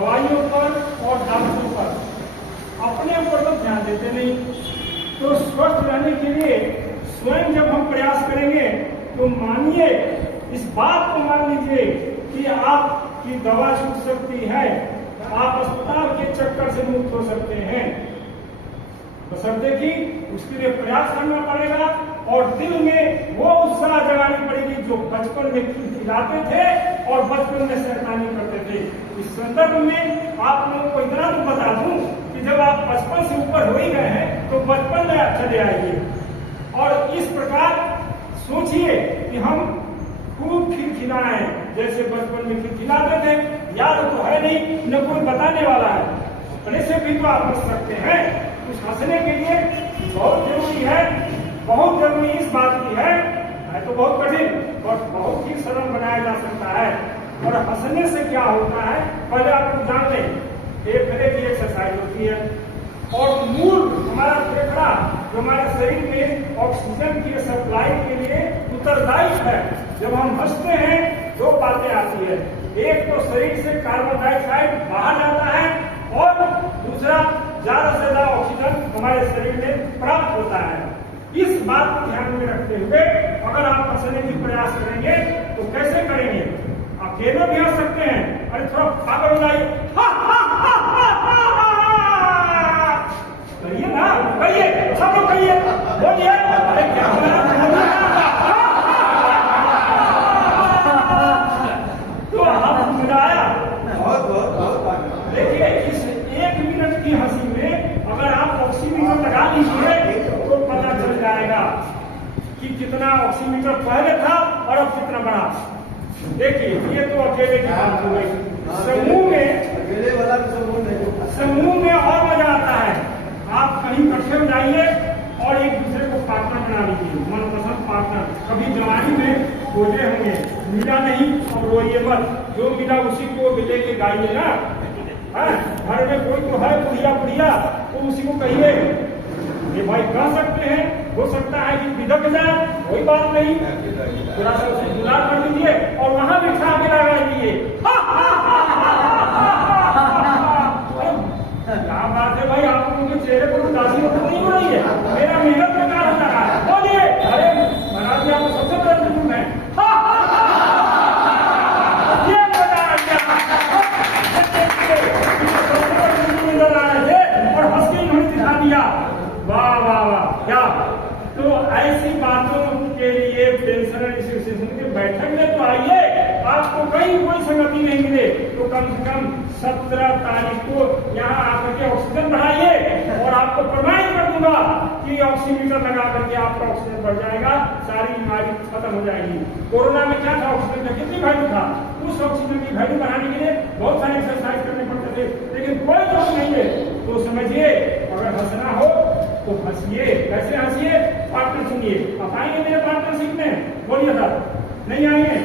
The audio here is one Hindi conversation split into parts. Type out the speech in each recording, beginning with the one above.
दवाइयों पर और डॉक्टरों पर, अपने ऊपर तो ध्यान देते नहीं। तो स्वस्थ रहने के लिए स्वयं जब हम प्रयास करेंगे तो मानिए, इस बात को मान लीजिए कि आपकी दवा छूट सकती है, आप अस्पताल के चक्कर से मुक्त हो सकते हैं। बशर्ते कि उसके लिए प्रयास करना पड़ेगा और दिल में वो उत्साह जगानी पड़ेगी जो बचपन में खिलाते थे और बचपन में शैतानी करते थे। इस संदर्भ में आप लोगों को इतना तो बता दूं कि जब आप बचपन से ऊपर हो ही गए हैं तो बचपन में चले आइए और इस प्रकार सोचिए कि हम खूब खिलखिलाएं, जैसे बचपन में खिलखिलाते थे। याद तो है नहीं, न कोई बताने वाला है, अपने से भी तो आप हंस सकते हैं। कुछ हंसने के लिए बहुत जरूरी है, बहुत जरूरी इस बात की है तो बहुत कठिन और बहुत ही सरल बनाया जा सकता है। और हंसने से क्या होता है, पहले आप लोग जान लें, फेफड़े की एक्सरसाइज होती है और मूल हमारा फेफड़ा जो हमारे शरीर में ऑक्सीजन की सप्लाई के लिए उत्तरदायी है। जब हम हंसते हैं दो बातें आती है, एक तो शरीर से कार्बन डाइऑक्साइड बाहर जाता है और दूसरा ज्यादा से ज्यादा ऑक्सीजन हमारे शरीर में प्राप्त होता है। इस बात को ध्यान में रखते हुए अगर आप हंसने की प्रयास करेंगे तो कैसे करेंगे? अकेले भी हंस सकते हैं, अरे थोड़ा पागल हो जाइए, करिए ना, करिए, सब लोग करिए, बोलिए, अरे क्या तो आप मजा आया? देखिए, इस 1 मिनट की हंसी में अगर आप ऑक्सीमीटर लगा लीजिए तो पता चल जाएगा कि कितना ऑक्सीमीटर पहले था और अब कितना बढ़ा। देखिए, ये तो अकेले की बात हो गई। समूह में, अकेले वाला समूह में और मजा आता है। आप कहीं इकट्ठे हो जाइए और एक दूसरे को पार्टनर बना लीजिए, मनपसंद पार्टनर। कभी जवानी में खोजे होंगे, मिला नहीं और रोइए मत, जो मिला उसी को लेके गाइए ना। घर में कोई तो है बुढ़िया बुढ़िया, तो उसी को कहिए, ये भाई कह सकते हैं, हो सकता है कि बिदक जाए, कोई बात नहीं, थोड़ा सा उसे दुलार कर दीजिए और वहां बिठा के लगा दीजिए। क्या बात है भाई, आप लोगों के चेहरे पर उदासी तो नहीं हो रही है? मेरा मेहनत बेकार हो रहा है। बोलिए, अरे महाराज जी, आपको सबसे बड़ा जुनून है। ये बता नजर आ रहे थे और हंस के इन्होंने दिखा दिया। वाह वाह वाह, क्या! तो ऐसी बातों के लिए पेंशनर एसोसिएशन की बैठक में तो आइए। आपको कहीं कोई संगति नहीं मिले तो कम से कम 17 तारीख को यहाँ आकर के ऑक्सीजन बढ़ाइए और आपको प्रमाणित कर दूंगा कि ऑक्सीमीटर लगा करके आपका ऑक्सीजन बढ़ जाएगा, सारी बीमारी खत्म हो जाएगी। कोरोना में क्या था, ऑक्सीजन का कितनी वैल्यू था? उस ऑक्सीजन की वैल्यू बढ़ाने के लिए बहुत सारे एक्सरसाइज करने पड़ते थे, लेकिन कोई जरूरत नहीं है। तो समझिए, अगर हंसना हो तो हंसिए। कैसे हंसिए? पार्टनर सुनिए। आप आएंगे मेरे पार्टनरशिप में? बोलिए सर, नहीं आएंगे?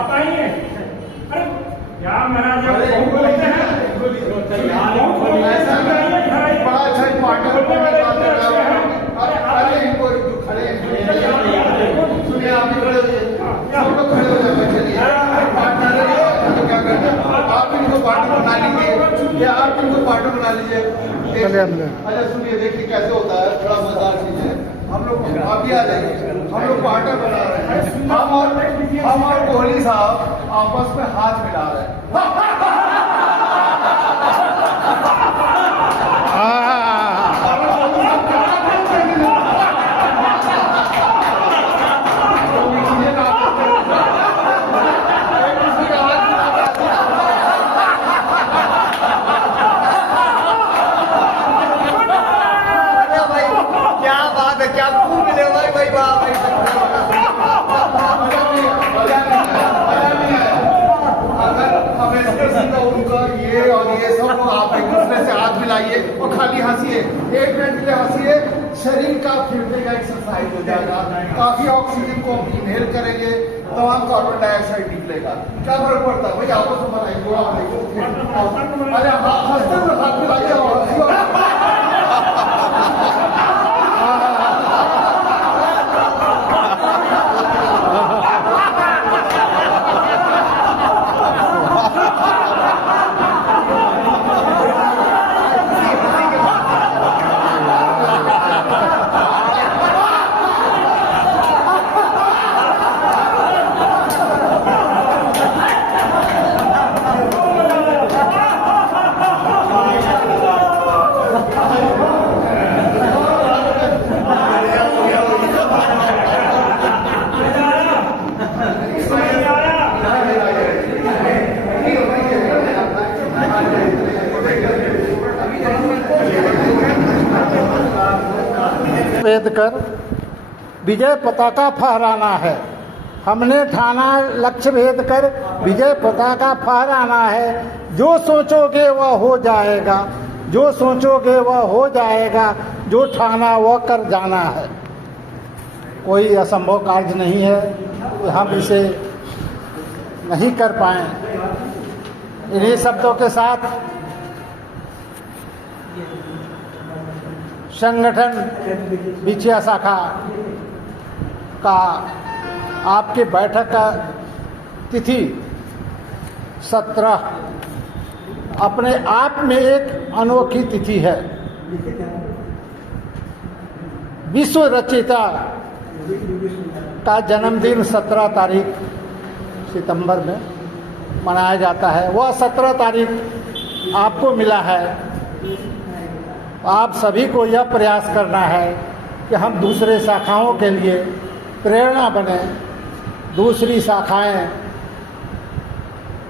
आप आएंगे? अरे क्या महाराज बहुत बोलते हैं, आप इनको पार्टनर बना लीजिए। अच्छा सुनिए, देखिए कैसे होता है, बड़ा मजेदार चीज है। हम लोग आप भी आ जाइए, हम लोग पार्टनर बना रहे हैं। हम और कोहली साहब आपस में हाथ मिला रहे हैं। और खाली हंसिए, 1 मिनट के लिए हंसिए, शरीर का फेफड़े का एक्सरसाइज हो जाएगा, काफी ऑक्सीजन को इनहेल करेंगे, तमाम कार्बन डाइऑक्साइड निकलेगा। क्या फर्क पड़ता है भाई, आपस में बनाएंगे। अरे हंसते हुए हाथ मिलाइए। भेद कर विजय पताका फहराना है। हमने ठाना लक्ष्य भेद कर विजय पताका फहराना है। जो सोचोगे वह हो जाएगा, जो सोचोगे वह हो जाएगा, जो ठाना वह कर जाना है। कोई असंभव कार्य नहीं है कि हम इसे नहीं कर पाएं। इन्हीं शब्दों के साथ संगठन बिछिया शाखा का आपके बैठक का तिथि 17 अपने आप में एक अनोखी तिथि है। विश्व रचयिता का जन्मदिन 17 तारीख सितंबर में मनाया जाता है। वह 17 तारीख आपको मिला है। आप सभी को यह प्रयास करना है कि हम दूसरे शाखाओं के लिए प्रेरणा बने, दूसरी शाखाएं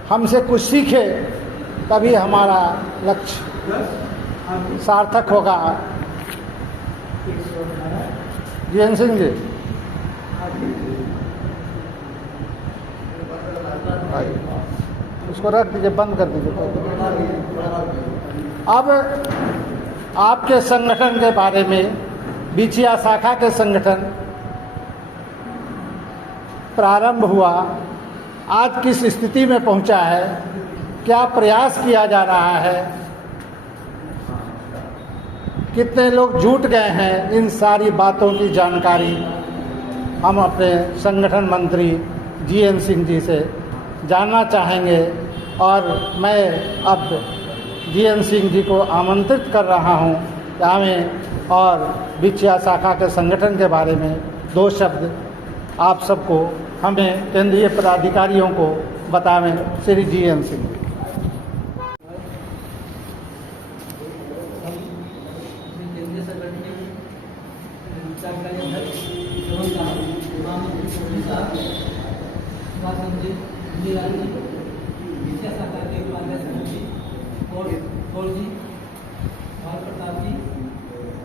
हमसे कुछ सीखे, तभी हमारा लक्ष्य सार्थक होगा। जीएन सिंह जी, उसको रख दीजिए, बंद कर दीजिए। अब आपके संगठन के बारे में, बिछिया शाखा के संगठन प्रारंभ हुआ, आज किस स्थिति में पहुंचा है, क्या प्रयास किया जा रहा है, कितने लोग जुट गए हैं, इन सारी बातों की जानकारी हम अपने संगठन मंत्री जीएन सिंह जी से जानना चाहेंगे। और मैं अब जीएन सिंह जी को आमंत्रित कर रहा हूं कि हमें और बिछिया शाखा के संगठन के बारे में 2 शब्द आप सबको, हमें केंद्रीय पदाधिकारियों को बतावें। श्री जीएन सिंह।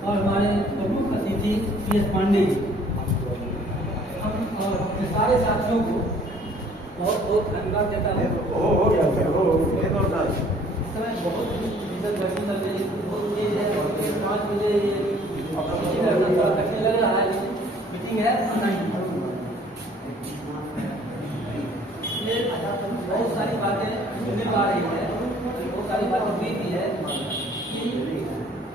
और हमारे प्रमुख अतिथि पीएस पांडे जी, हम और सारे साथियों को बहुत बहुत धन्यवाद देता हूँ। इस समय बहुत ही इज्जत बढ़ती चल रही है, बहुत तेज है। 5 बजे लग रहा है मीटिंग है, बहुत सारी बातें सुनने पा रही है, बहुत सारी बातें हुई भी है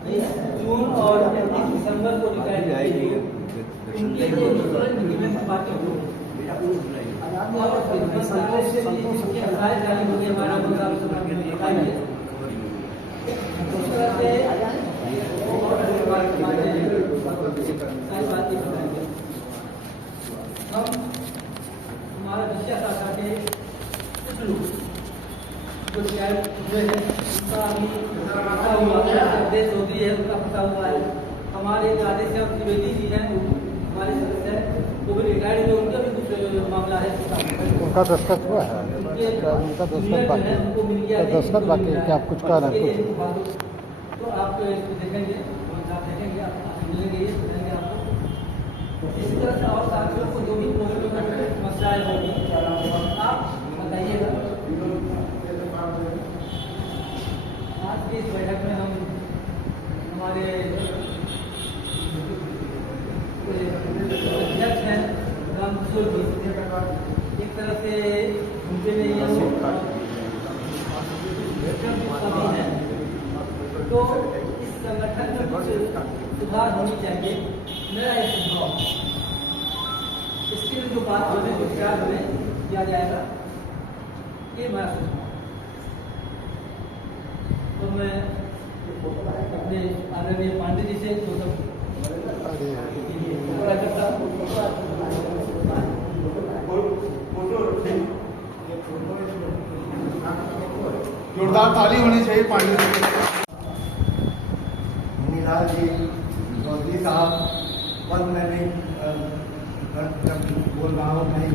कि जून और 31 दिसंबर को डिक्लेयर जाएगी उनके लिए बातें हो हमारा बिछिया शाखा के कुछ लोग जो शायद हुए हैं उनका अभी पता हुआ है, चौधरी है उनका पता हुआ है। हमारे राधेश्याम त्रिवेदी जी हैं, हमारे सदस्य हैं, वो भी रिटायर्ड हुए, उनका भी कुछ मामला है। उनका दस्तखत हुआ है, उनका दस्तखत बाकी है। क्या आप कुछ कह रहे हैं? तो आप देखेंगे, आप देखेंगे, आप मिलेंगे, ये सुनेंगे आपको। इसी तरह से और साथियों को जो भी समस्याएं होगी आप बताइएगा। आज की इस बैठक में हम हमारे अध्यक्ष हैं राम किशोर जी, एक तरह से उनके लिए सभी हैं, तो इस संगठन में कुछ सुधार होनी चाहिए। मेरा यह सुझाव, इसके लिए जो बात हमें विचार हमें किया जाएगा, ये मेरा सुझाव। तो मैं अपने आदरणीय पांडे जी से जो सब जोरदार ताली होनी चाहिए पांडे जी। मुनीलाल जी, चौधरी साहब, पर मैंने बोल रहा हूँ नहीं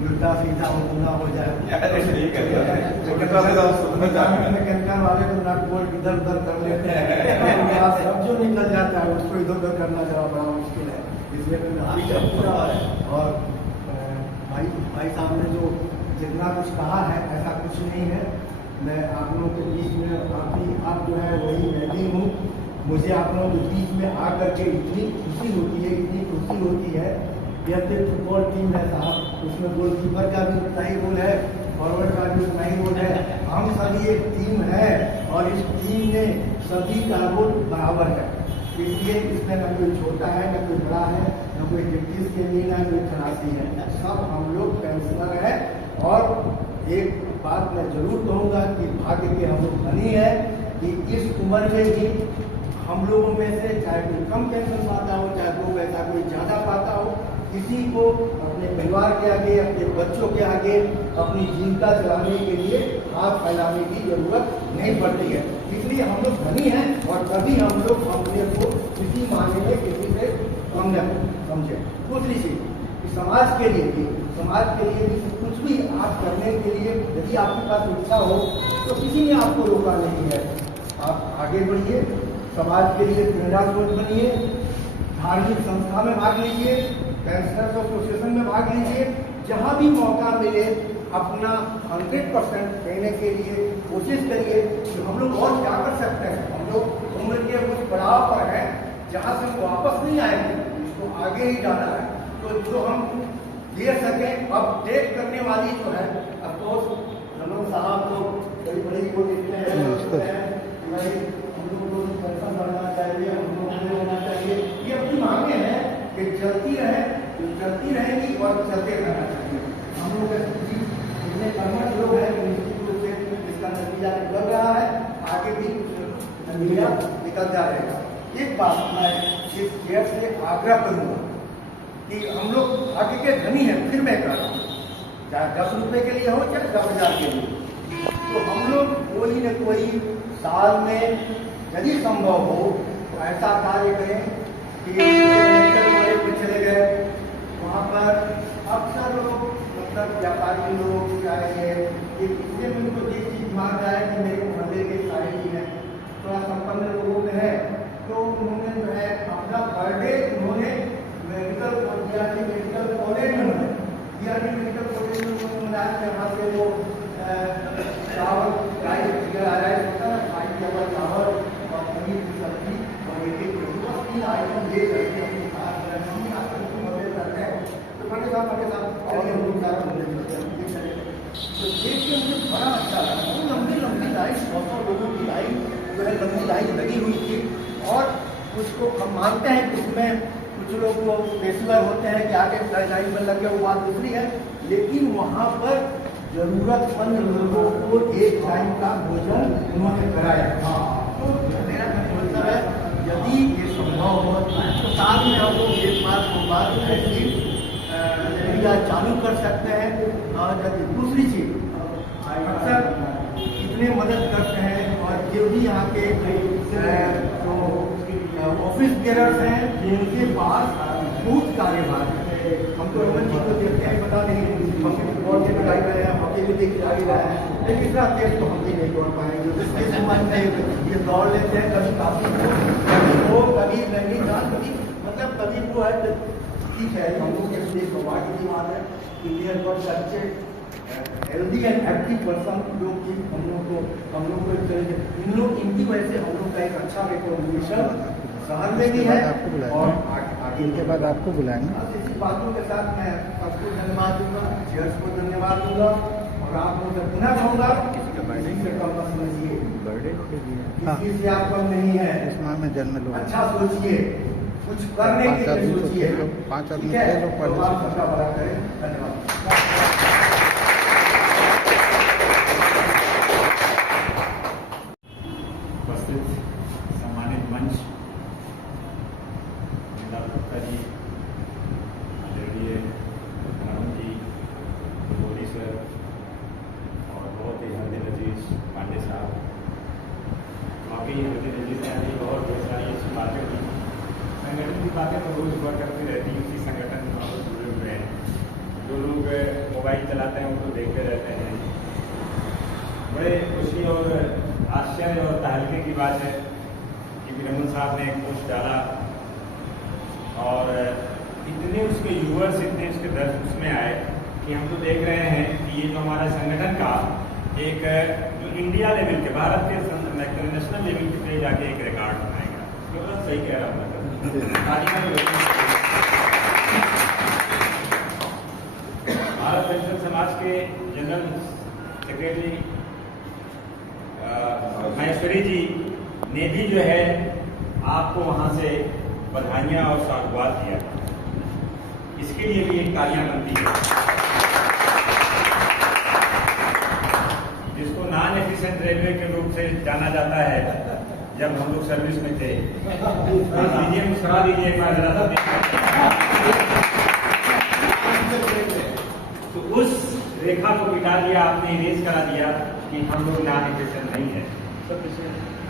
उल्टा सीधा उल्टा हो जाए। मैकेनिकल वाले तो नट बोल्ट इधर उधर कर लेते हैं, सब जो निकल जाता है उसको इधर उधर करना जरा बड़ा मुश्किल है, इसलिए पूरा। और भाई साहब ने जो जितना कुछ कहा है ऐसा कुछ नहीं है। मैं आप लोगों के बीच में आप जो है वही मैं भी हूँ। मुझे आप लोगों के बीच में आकर के इतनी खुशी होती है, इतनी खुशी होती है। कहते फुटबॉल टीम है साहब, उसमें गोलकीपर का भी उतना ही रोल है, फॉरवर्ड का भी उतना ही रोल है। हम सभी एक टीम है और इस टीम में सभी का रोल बराबर है। इसलिए इसमें न कोई छोटा है, न कोई बड़ा है, न कोई 21 के लिए, न कोई 83 है, सब हम लोग पेंशनर है। और एक बात मैं जरूर कहूँगा कि भाग्य के हम लोग धनी है कि इस उम्र में भी हम लोगों में से चाहे कोई कम पेंशन पाता हो, चाहे कोई ऐसा कोई ज़्यादा पाता हो, किसी को अपने परिवार के आगे, अपने बच्चों के आगे अपनी जीविका चलाने के लिए हाथ फैलाने की जरूरत नहीं पड़ती है। इसलिए हम लोग धनी हैं और तभी हम लोग अपने को किसी मायने में किसी से कम न समझे। दूसरी चीज, समाज के लिए भी कुछ भी आप करने के लिए यदि आपके पास इच्छा हो तो किसी ने आपको रोका नहीं है। आप आगे बढ़िए, समाज के लिए प्रेरणा स्रोत बनिए, धार्मिक संस्था में भाग लीजिए, पेंशनर्स एसोसिएशन में भाग लीजिए, जहाँ भी मौका मिले अपना 100% देने के लिए कोशिश करिए। कि हम लोग और क्या कर सकते हैं, हम लोग उम्र के उस पड़ाव पर हैं जहाँ से हम वापस नहीं आएंगे, इसको आगे ही जाना है। तो जो हम दे सकें, अपडेट करने वाली जो है अफकोर्स जनरल साहब तो बड़ी बड़ी वो देखते हैं कि भाई हम लोग को पैसा बढ़ना चाहिए, हम लोग को होना चाहिए, ये अपनी मांगे हैं कि चलती रहेगी और चलते रहना चाहिए। हम लोग इतने कर्मठ लोग हैं कि निश्चित रूप से इसका नतीजा निकल रहा है, आगे भी नतीजा निकल जाएगा। एक बात मैं इस चेयर से आग्रह करूँगा कि हम लोग आगे के धनी हैं, फिर मैं कह रहा हूँ, चाहे 10 रुपये के लिए हो चाहे 10,000 के लिए, तो हम लोग कोई न कोई साल में यदि संभव हो तो ऐसा कार्य करें कि चले गए वहाँ पर अक्सर लोग मतलब व्यापारी लोग चाहे इसलिए मुझको एक चीज मान रहा है कि मेरे मोहल्ले के सारे ही हैं, थोड़ा संपन्न लोगों में है, तो उन्होंने जो है अपना बर्थडे उन्होंने मेडिकल कॉलेज में मेडिकल कॉलेज में मनाया। यहाँ से वो चावल राइस होता है, चावल और पनीर की सब्जी और एक 3 आइटम दे करके अपने साथ मदद करते हैं। तो बड़े साहब तो देखिए मुझे बड़ा अच्छा लगा। लंबी लाइन, 100 लोगों की लाइन जो है लंबी लाइन लगी हुई थी। और उसको हम मानते हैं कि उसमें कुछ लोग वो पेशेवर होते हैं कि आगे लाइन में लग गया, वो बात दूसरी है, लेकिन वहाँ पर जरूरतमंद लोगों को एक टाइम का भोजन उन्होंने कराया। तो मेरा मतलब है यदि ये संभव हो तो साथ में हम लोग एक बात ऐसी चालू कर सकते हैं। और दूसरी चीज, अक्सर इतने मदद करते हैं और जो भी यहाँ के जो ऑफिस बेरर्स हैं जिनके पास बहुत कार्यभार है, हम तो रमन जी को देखते हैं, पता नहीं हम फुटबॉल के खिलाड़ी रहे हैं, हॉकी भी खिलाड़ी रहे हैं, लेकिन इतना तेज तो हम भी नहीं दौड़ पाएंगे। जिसके समझ में ये दौड़ लेते हैं, कभी काफी हो कभी नहीं जान, कभी मतलब कभी वो है ठीक है। हम लोग के लिए सौभाग्य की बात है इंडियन फॉर सच्चे हेल्दी एंड एक्टिव पर्सन लोग की हम लोग को इनकी वजह से हम लोग का एक अच्छा रिकॉग्निशन शहर में भी है और आगे इनके बाद आपको बुलाएंगे। इसी बातों के साथ मैं सबको धन्यवाद दूंगा, चेयर्स को धन्यवाद दूंगा और आप लोग से पुनः कहूँगा किसी से कम मत समझिए, किसी से आप कम नहीं है, इस माह में जन्म लोग अच्छा सोचिए, कुछ करने के लिए सोचिए, 5 आदमी ठीक है? लोग पढ़े। तो आप सबका बड़ा करें। धन्यवाद। सम्मानित मंच, गुप्ता जी, आदरणीय राम जी, मोदी सर और बहुत ही हरदिल अजीज पांडे साहब, काफ़ी हरदिल अजीज ने अभी और बहुत सारी अच्छी बातें की। संगठन की बातें तो रोज हुआ करती रहती है, उसी संगठन में हम लोग जुड़े हुए हैं। जो लोग मोबाइल चलाते हैं उनको देखते रहते हैं। बड़े खुशी और आश्चर्य और तहलके की बात है कि रमन साहब ने एक पोस्ट डाला और इतने उसके व्यूअर्स, इतने उसके दर्शक उसमें आए कि हम तो देख रहे हैं कि ये जो हमारा संगठन का एक जो इंडिया लेवल के, भारत के इंटरनेशनल लेवल पे जाके एक रिकॉर्ड बनाएगा। तो सही कह रहा हूँ भारत पेंशन समाज के जनरल सेक्रेटरी महेश्वरी जी ने भी जो है आपको वहां से बधाइयां और साधुवाद दिया। इसके लिए भी एक तालियां बनती है। जिसको नॉन एफिशिएंट रेलवे के रूप से जाना जाता है, जब हम लोग सर्विस में थे, लीजिए मुस्कुरा दीजिए एक बार जरा तो उस रेखा को मिटा दिया आपने, इरेज करा दिया कि हम लोग नॉन एफिशिएंट नहीं है,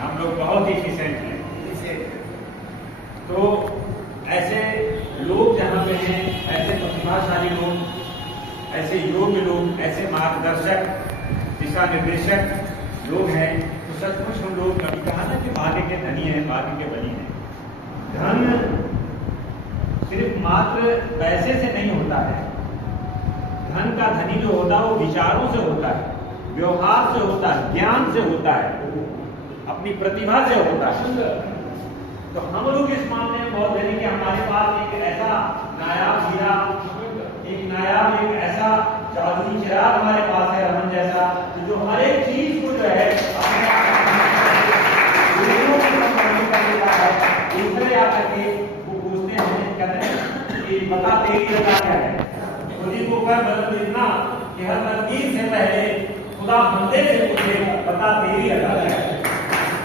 हम लोग बहुत ही एफिशिएंट हैं। तो ऐसे लोग जहाँ पे हैं, ऐसे प्रतिभाशाली लोग, ऐसे योग्य लोग, ऐसे मार्गदर्शक, दिशा निर्देशक लोग हैं, तो सचमुच हम लोग कभी कहा ना कि भाग्य के धनी हैं, भाग्य के बनी हैं। धन सिर्फ मात्र पैसे से नहीं होता है। धन का धनी जो होता है वो विचारों से होता है, व्यवहार से होता है, ज्ञान से होता है, अपनी प्रतिभा से होता है। तो हम लोग इस मामले में बहुत धनी कि हमारे पास एक ऐसा नायाब हीरा, एक नायाब, एक ऐसा जादुई चिराग हमारे पास है, रमन जैसा, जो हर एक चीज को जो है दूसरे आकर के वो पूछते हैं, कहते हैं कि बता तेरी रजा क्या है। खुदी को कर बदल देना कि हर तकदीर से पहले खुदा बंदे से पूछे बता तेरी रजा क्या है।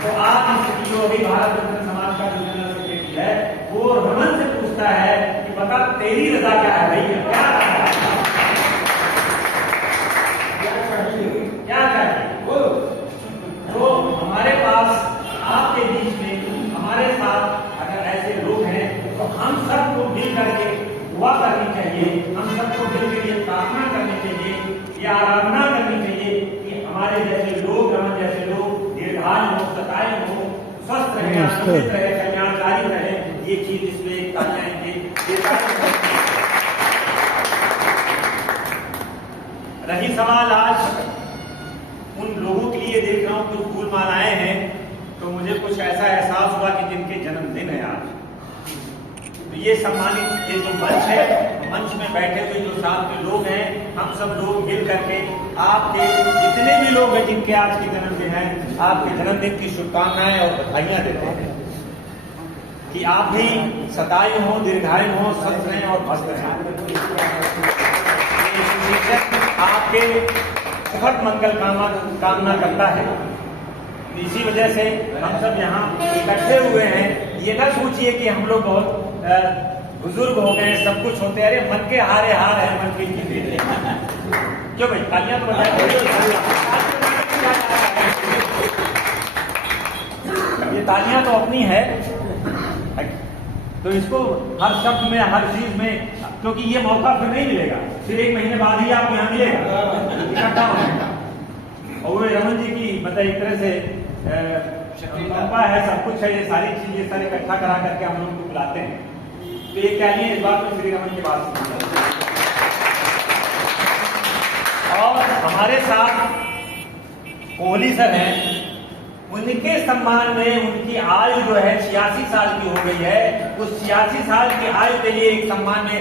तो आज जो अभी भारत समाज का जो जनरल सेक्रेटरी है वो रमन से पूछता है कि बता तेरी रजा क्या है भैया, क्या चाहिए वो। तो हमारे पास आपके बीच में हमारे साथ अगर ऐसे लोग हैं तो हम सबको मिल करके दुआ करनी चाहिए, हम सबको मिल कर ये प्रार्थना करनी चाहिए, ये आराधना करनी चाहिए कि हमारे जैसे लोग, रमन जैसे लोग दीर्घायु हो, सतायु हो, स्वस्थ रहे, आनंदित रहे, कल्याणकारी रहे। ये चीज इसमें एक तालियां रही। सवाल आज उन लोगों के लिए देख रहा हूं कुछ फूल मालाएं हैं, तो मुझे कुछ ऐसा एहसास हुआ कि जिनके जन्मदिन है आज, तो ये सम्मानित ये जो मंच है, मंच में बैठे हुए जो साथ में लोग हैं, हम सब लोग मिल करके आपके जितने भी लोग हैं जिनके आज के जन्मदिन है, आपके जन्मदिन की शुभकामनाएं और बधाइयां देते हैं कि आप भी सतायु हो, दीर्घायु हो, स्वस्थ रहें और मस्त रहें। आपके बहुत मंगल कामना करता है। इसी वजह से हम सब यहाँ इकट्ठे हुए हैं। ये ना सोचिए कि हम लोग बहुत बुजुर्ग हो गए, सब कुछ होते, अरे मन के हारे हार है, मन की जीत। क्यों भाई, तालियां तो बजाए। ये तालियां तो अपनी है, तो इसको हर शब्द में, हर चीज में, क्योंकि ये मौका फिर नहीं मिलेगा, फिर 1 महीने बाद ही आपको यहाँ मिलेगा इकट्ठा होने का। और वो रमन जी की मतलब एक तरह से मौका है, सब कुछ है, ये सारी चीजें सारे इकट्ठा करा करके हम लोग को बुलाते हैं। तो ये क्या इस बात में श्री रमन की बात। और हमारे साथ कोहली सर हैं, उनके सम्मान में उनकी आयु जो है 86 साल की हो गई है। उस 86 साल की आयु के लिए एक सम्मान में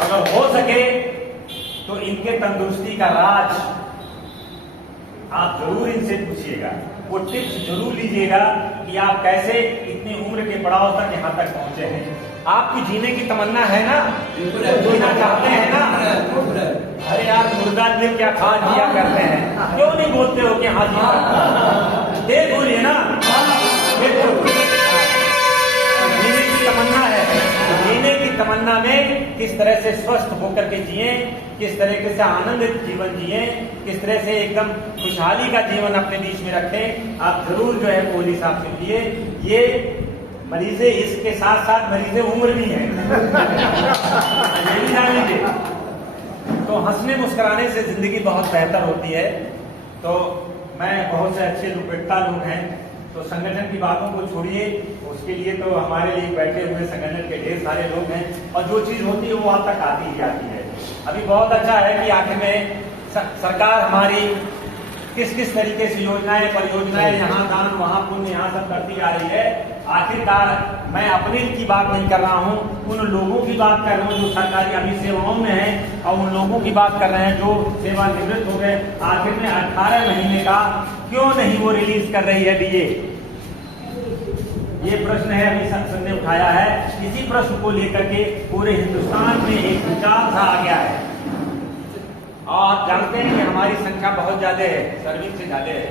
अगर हो सके तो इनके तंदुरुस्ती का राज आप जरूर इनसे पूछिएगा, वो टिप्स जरूर लीजिएगा कि आप कैसे इतनी उम्र के पड़ाव तक यहाँ तक पहुंचे हैं। आपकी जीने की तमन्ना है ना, जीना चाहते हैं ना। अरे यार मुर्गा दिल क्या खा दिया करते हैं, क्यों नहीं बोलते हो कि हाँ जी देख बोलिए ना। जीने की तमन्ना है, जीने की तमन्ना में किस तरह से स्वस्थ होकर के जिए, किस तरीके से आनंदित जीवन जिए, किस तरह से एकदम खुशहाली का जीवन अपने बीच में रखें। आप जरूर जो है कोहली साहब से लिए ये मरीज़े इसके साथ साथ मरीज़े उम्र भी हैं। ये भी जान लीजिए। तो हंसने मुस्कुराने से ज़िंदगी बहुत बेहतर होती है। तो मैं बहुत से अच्छे लुपेट्टा लोग हैं, तो संगठन की बातों को छोड़िए, उसके लिए तो हमारे लिए बैठे हुए संगठन के ढेर सारे लोग हैं, और जो चीज़ होती है वो आप तक आती ही आती है। अभी बहुत अच्छा है कि आखिर में सरकार हमारी किस किस तरीके से योजनाएं परियोजनाएं, यहाँ दान वहाँ पुण्य, यहाँ सब करती आ रही है। आखिरकार मैं अपने की बात नहीं कर रहा हूँ, उन लोगों की बात कर रहा हूँ जो सरकारी अभी सेवाओं में हैं, और उन लोगों की बात कर रहे हैं जो सेवानिवृत्त हो गए। आखिर में 18 महीने का क्यों नहीं वो रिलीज कर रही है डीए? ये प्रश्न है, अभी संसद ने उठाया है। इसी प्रश्न को लेकर के पूरे हिंदुस्तान में एक विचार आ गया है। और आप जानते हैं कि हमारी संख्या बहुत ज्यादा है, सर्विस से ज्यादा है।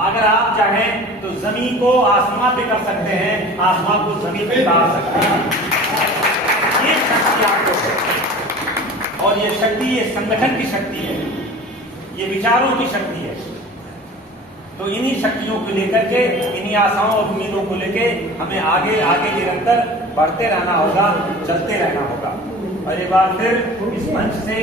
अगर आप चाहें तो जमीन को आसमां पे कर सकते हैं, आसमां को जमीन पे उतार सकते हैं। ये शक्ति आपको है, और ये शक्ति ये संगठन की शक्ति है, ये विचारों की शक्ति है। तो इन्हीं शक्तियों को लेकर के, इन्हीं आशाओं और उम्मीदों को लेके हमें आगे आगे निरंतर बढ़ते रहना होगा, चलते रहना होगा। और एक बार फिर इस मंच से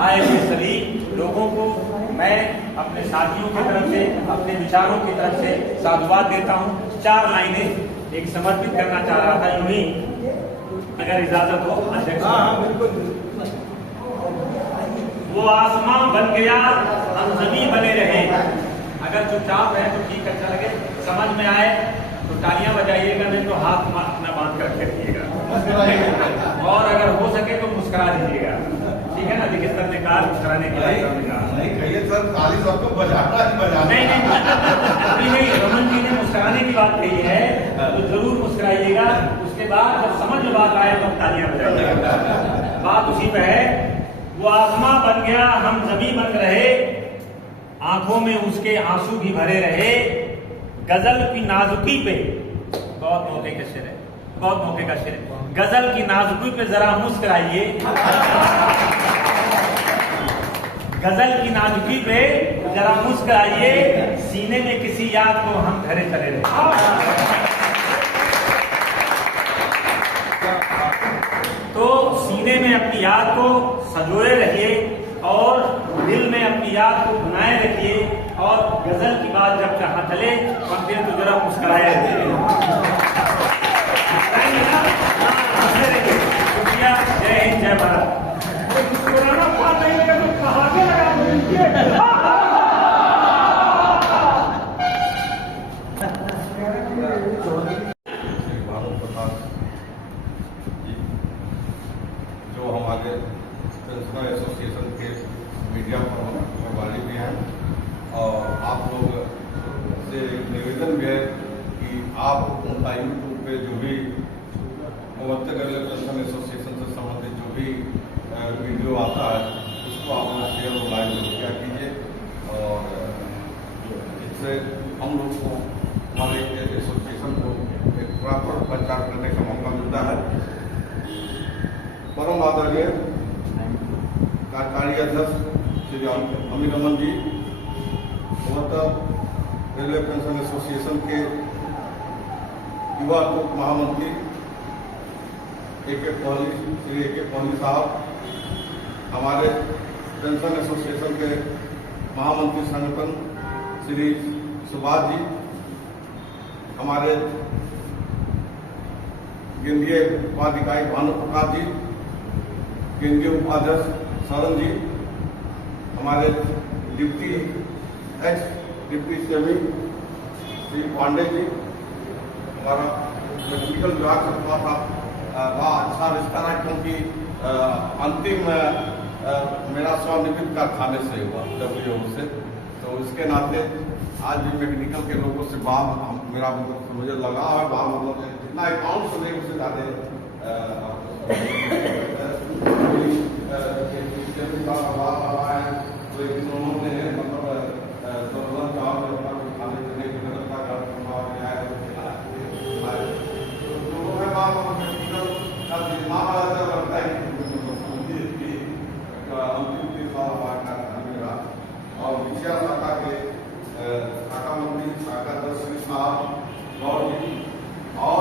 आए हुए सभी लोगों को मैं अपने साथियों की तरफ से, अपने विचारों की तरफ से साधुवाद देता हूँ। 4 लाइनें एक समर्पित करना चाह रहा था, यूं ही अगर इजाजत हो अध्यक्ष। बिल्कुल। वो आसमां बन गया, हम जमीन बने रहे। अगर चुपचाप है तो ठीक, अच्छा लगे, समझ में आए तो तालियां बजाइएगा, नहीं तो हाथ अपना बांध कर रखिएगा, और अगर हो सके तो मुस्कुरा दीजिएगा। ठीक है ना? देखिए सर ने कहा मुस्कुराने के लिए नहीं कहिए सर, ताली सबको बजाना ही बजाना। नहीं, रमन जी ने मुस्कुराने की बात कही है तो जरूर मुस्कुराइएगा। उसके बाद जब समझ में बात आए तो तालियां बजाइएगा। बात उसी पे है। वो आसमां बन गया, हम जमीन बन रहे, आंखों में उसके आंसू भी भरे रहे। गजल की नाजुकी पे, बहुत मौके का शेर है, बहुत मौके का शेर है। गजल की नाजुकी पे जरा मुस्कुराइए, गजल की नाजुकी पे जरा मुस्कुराइए, सीने में किसी याद को हम धरे चले रहे। तो सीने में अपनी याद को संजोए रहिए, और दिल में अपनी याद को बनाए रखिए, और गजल की बात जब जहाँ चले वक्त तो जरा मुस्कुराए रहिए। शुक्रिया, जय हिंद, जय भारत। मुस्कुराना बात नहीं है तो कहावतें लगा दीजिए। जो हमारे पेंशनर एसोसिएशन के मीडिया पर वाले भी हैं, और आप लोग से निवेदन भी है कि आप उनका यूट्यूब पे जो भी मुवत्तगल पेंशन एसोसिएशन से संबंधित जो भी वीडियो आता है उसको आप लोग शेयर और लाइक किया कीजिए, और इससे हम लोग को, हमारे एसोसिएशन को एक प्रॉपर प्रचार करने का मौका मिलता है। परम आदरणीय कार्यकारी अध्यक्ष Shri Amit Raman ji, railway pension association के युवा महामंत्री श्री ए के कोहली साहब, हमारे पेंशन एसोसिएशन के महामंत्री संगठन श्री सुभाष जी, हमारे केंद्रीय उपाध्याय भानु प्रकाश जी, केंद्रीय उपाध्यक्ष सरन जी, हमारे डिप्टी चेयरमैन श्री पांडे जी, हमारा टेक्निकल विभाग से थोड़ा सा अच्छा रिश्ता रहा, क्योंकि अंतिम मेरा स्वनिवृत्त का थाने से हुआ डब्ल्यू से, तो इसके नाते आज भी मैकेनिकल के लोगों से मेरा मुझे लगा है, मतलब जितना अकाउंट सुने उससे ज़्यादा तो उन्होंने और विषया शाखा के शाखा मंत्री शाखा अध्यक्ष श्री साहब गौर जी, और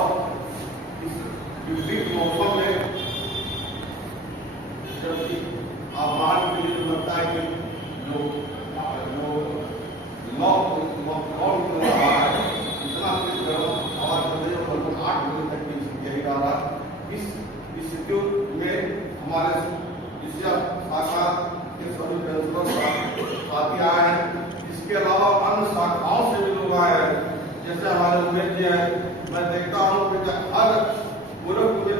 जैसे हमारे उमेश जी हैं, मैं देखता हूँ कि हर पूरे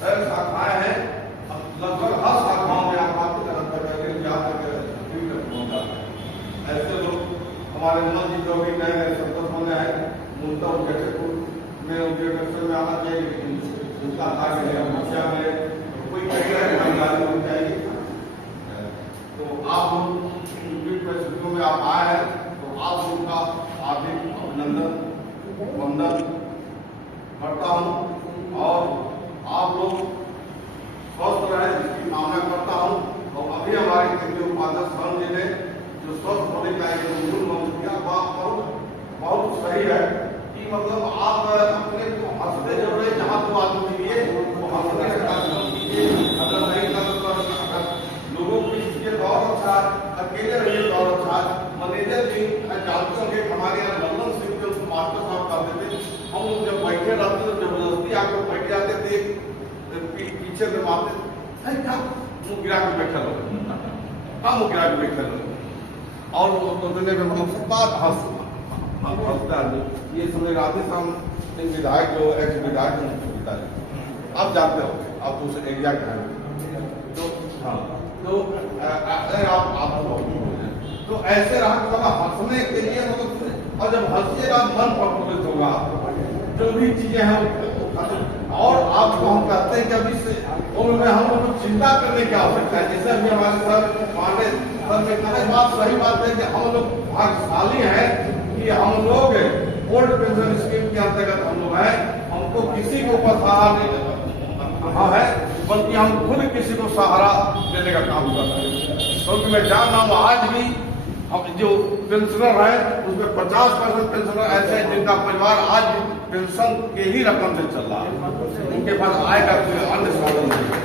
शाखाएं हैं, लगभग हर शाखाओं में आप बात ऐसे लोग हमारे मन जी जो भी नए नए संसद बने हैं, उनका जैसेपुर में उनके दर्शन में आना चाहिए, लेकिन उनका मुखिया में कोई कहेगा जानकारी होनी चाहिए। तो आप लोग परिस्थितियों में आप आए हैं, तो आप लोग का हार्दिक अभिनंदन वंदन करता हूँ और आप लोग स्वस्थ रहें इसकी कामना करता हूँ। और अभी हमारे केंद्रीय उपाध्यक्ष धर्म जी ने जो स्वस्थ होने का एक मूल मंत्र दिया बहुत सही है कि मतलब आप अपने को हंसते जब रहे जहाँ तो आदमी लिए वो हंसने का कार्यक्रम कीजिए। अगर नहीं कर लोगों को इसके बहुत अच्छा है, अकेले रहिए बहुत अच्छा है। मैनेजर जी जानते होंगे हमारे यहाँ लंदन से मास्टर साहब करते थे, हम लोग जब बैठे रहते थे जबरदस्ती आकर बैठ जाते थे, पीछे में मारते मुँह गिरा के बैठा लो, हम मुँह गिरा के बैठा लो और में मतलब बात हंसता ये समय राधे श्याम सिंह विधायक जो एक्स विधायक पिताजी आप जानते हो, आप उस एरिया के हैं, तो हाँ तो तो ऐसे रहा हंसने के लिए मतलब और जब हंसिएगा मन प्रफुल्लित होगा, जो भी चीजें हैं और आपको हम कहते हैं कि अभी से उनमें हम लोग चिंता करने की आवश्यकता है। जैसे अभी हमारे सर पांडे सर ने कहा, बात सही बात है कि हम लोग भाग्यशाली हैं कि हम लोग ओल्ड पेंशन स्कीम के अंतर्गत हम लोग हैं, हमको किसी को सहारा नहीं है, बल्कि हम खुद किसी को सहारा देने का काम कर रहे हैं। क्योंकि मैं जान रहा हूँ आज भी हम जो पेंशनर है उसमें 50% पेंशनर ऐसे हैं जिनका परिवार आज पेंशन के ही रकम से चल रहा है, उनके पास आय का कोई अन्य साधन नहीं है।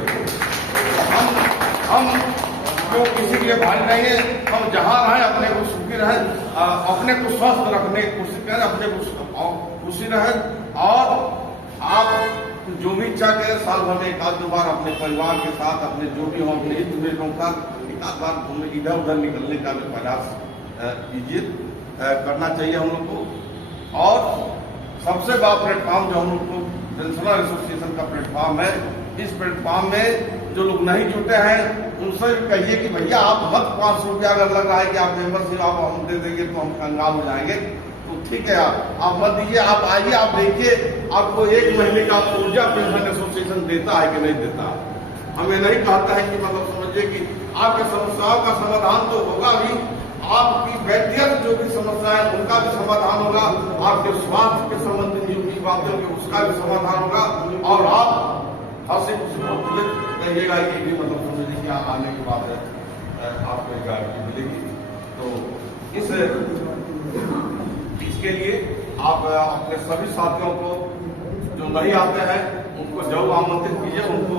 हम जो किसी के लिए भारी नहीं है, हम जहाँ रहें अपने को सुखी रहें, अपने को स्वस्थ रखने की कोशिश करें, अपने को खुशी रहें और आप जो भी इच्छा करें साल भर में एक आध दो बार अपने परिवार के साथ अपने जो भी हो अपने हित में का एक आध बार घूमने इधर उधर निकलने का भी प्रयास कीजिए, करना चाहिए हम लोग को। और सबसे बड़ा प्लेटफॉर्म जो हम लोग को पेंशनर एसोसिएशन का प्लेटफॉर्म है, इस प्लेटफॉर्म में जो लोग नहीं जुटे हैं उनसे कहिए कि भैया आप मत 500 रुपया अगर लग रहा है कि आप मेंबरशिप आप हम दे देंगे तो हम कंगाल हो जाएंगे, तो ठीक है आप मत दीजिए, आप आइए, आप देखिए आपको 1 महीने का ऊर्जा पेंशन एसोसिएशन देता है कि नहीं देता। हमें नहीं कहता है कि मतलब समझिए कि आपके समस्याओं का समाधान तो होगा भी, आपकी व्यक्तिगत जो भी समस्या है उनका भी समाधान होगा, आपके स्वास्थ्य के संबंधित जो भी बातें होंगी उसका भी समाधान होगा और आप हंसी खुशी रहिएगा। ये भी मतलब समझिए कि आने के बाद आपको गारंटी मिलेगी। तो इसके लिए आप अपने सभी साथियों को जो नहीं आते हैं उनको जरूर आमंत्रित कीजिए उनको,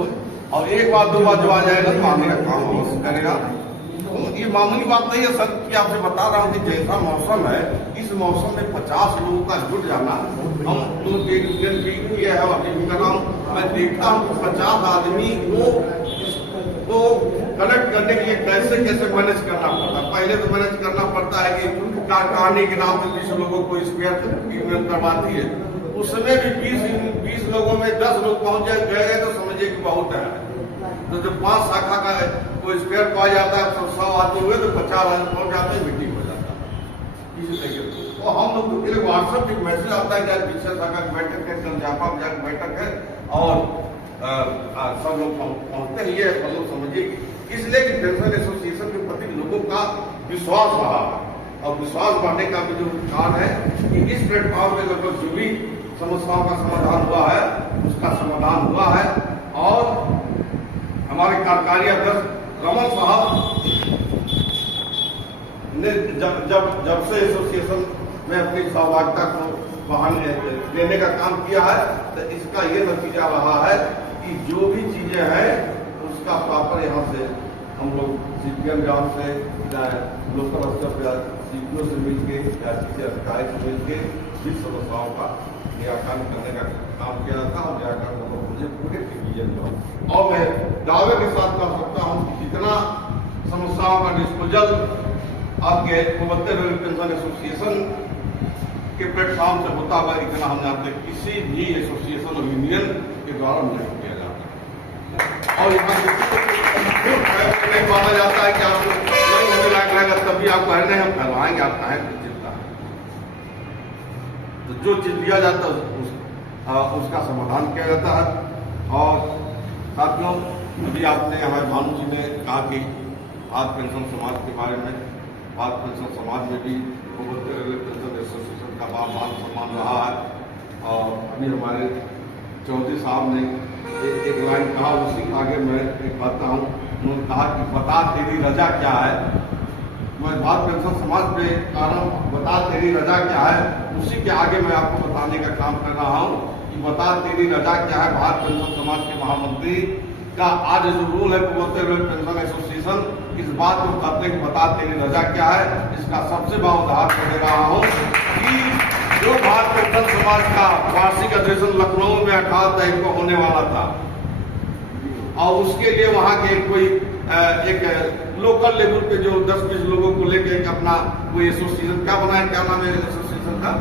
और एक बार दो बार जो आ जाएगा तो आने का काम अवश्य करेगा। तो ये मामूली बात नहीं है सर कि आपसे बता रहा हूँ कि जैसा मौसम है इस मौसम में 50 लोगों का जुट जाना, हम तो किया है अभी भी कर रहा हूँ, मैं देखता हूँ 50 आदमी को कलेक्ट करने के लिए कैसे कैसे मैनेज करना पड़ता है। पहले तो मैनेज करना पड़ता है कि कारखाने के नाम से 20 लोगों को स्क्वायर ट्रीटमेंट करवाती है, उसमें भी 20 लोगों में 10 लोग पहुंच गए तो समझिए कि बहुत है। तो जब 5 शाखा का कोई स्क्वायर पाया जाता है तो 100 आदमी हुए तो 50 आदमी पहुंच जाते हैं, मीटिंग हो जाता है। इसी तरीके तो हम लोग के लिए व्हाट्सएप एक मैसेज आता है कि आज विषय शाखा की बैठक है, कल जापा बैठक है और सब लोग पहुंचते ही है। मतलब समझिए इसलिए कि पेंशन एसोसिएशन के प्रति लोगों का विश्वास बढ़ा और विश्वास बढ़ने का भी जो कारण है कि इस प्लेटफॉर्म में लगभग जो भी समस्याओं का समाधान हुआ है उसका समाधान हुआ है। और हमारे कार्यकारी अध्यक्ष रमन साहब ने जब से एसोसिएशन में अपनी सहभागिता को बढ़ाने देने का काम किया है तो इसका ये नतीजा रहा है कि जो भी चीजें हैं उसका प्रॉपर यहाँ से हम लोग सीपीएम ग्राम से लोकल स्तर पर सीपीओ से मिलकर या किसी अधिकारी से मिलकर जिस समस्याओं का निराकरण करने का काम किया था और निराकरण मुझे पूरे डिवीजन में और मैं दावे के साथ कह सकता हूँ कि जितना समस्याओं का डिस्पोजल आपके पेंशन एसोसिएशन के प्लेटफॉर्म से होता हुआ इतना हम जानते हैं किसी भी एसोसिएशन और यूनियन के द्वारा नहीं किया जाता। और यहाँ नहीं माना जाता है कि आप नहीं होने लायक रहेगा तभी आप कह रहे हैं हम फैलवाएंगे, आप कहें चिंता है। तो जो चीज दिया जाता है उसका समाधान किया जाता है। और साथियों, अभी आपने हमारे भानु जी ने कहा कि भारत पेंशन समाज के बारे में, भारत पेंशन समाज में भी पेंशन एसोसिएशन का मान सम्मान रहा है। और अभी हमारे चौधरी साहब ने एक लाइन कहा, उसी आगे मैं एक कहता हूँ। उन्होंने कहा कि बता तेरी रजा क्या है। मैं भारत पेंशन समाज पे कह रहा हूँ बता तेरी रजा क्या है, उसी के आगे मैं आपको बताने का काम कर रहा हूँ कि बता तेरी रजा क्या है। भारत पेंशन समाज के महामंत्री का आज जो रूल है पूर्वोत्तर रेलवे पेंशन एसोसिएशन इस बात को कहते हैं कि बता तेरी रजा क्या है। इसका सबसे बड़ा उदाहरण दे रहा हूँ कि जो भारत पेंशन समाज का वार्षिक अधिवेशन लखनऊ में 18 तारीख को होने वाला था और उसके लिए वहाँ के कोई एक लोकल लेवल पे जो 10-20 लोगों को लेकर एक अपना कोई एसोसिएशन क्या बनाए, क्या नाम है एसोसिएशन का,